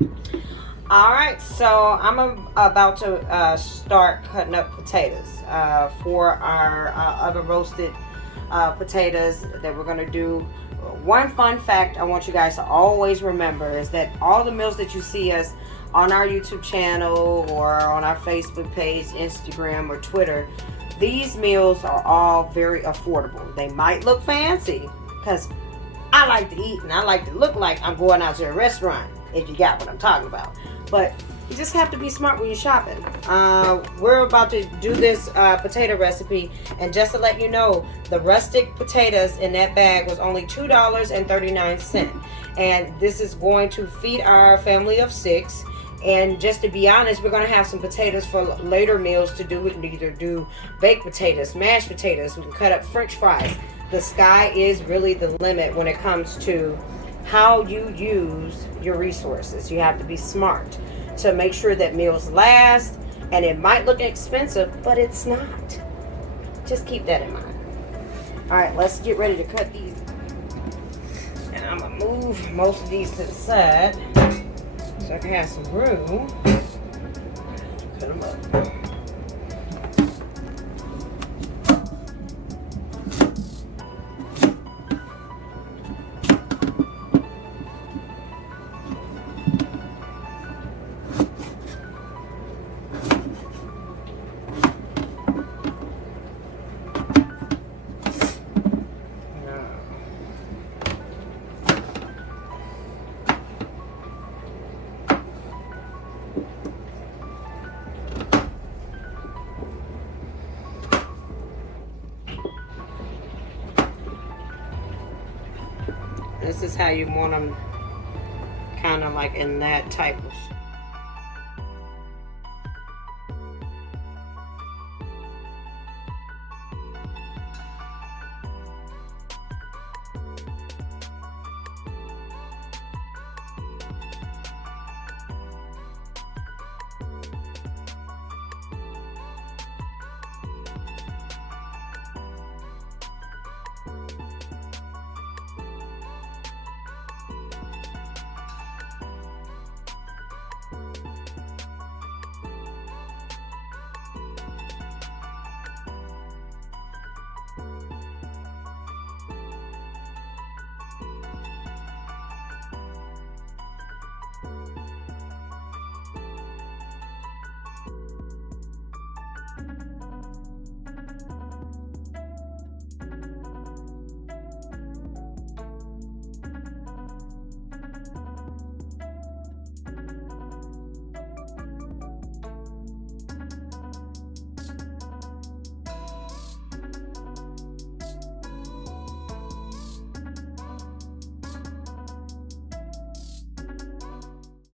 All right, so I'm about to start cutting up potatoes for our oven roasted potatoes that we're gonna do. One fun fact I want you guys to always remember is that all the meals that you see us on our YouTube channel or on our Facebook page, Instagram, or Twitter, these meals are all very affordable. They might look fancy because I like to eat and I like to look like I'm going out to a restaurant, if you got what I'm talking about. But you just have to be smart when you're shopping. We're about to do this potato recipe, and just to let you know, the rustic potatoes in that bag was only $2.39. And this is going to feed our family of 6. And just to be honest, we're going to have some potatoes for later meals to do. We can either do baked potatoes, mashed potatoes, we can cut up French fries. The sky is really the limit when it comes to how you use your resources. You have to be smart to make sure that meals last, and it might look expensive, but it's not. Just keep that in mind. All right, let's get ready to cut these. And I'm gonna move most of these to the side so I can have some room. Cut them up. This is how you want them, kind of like in that type of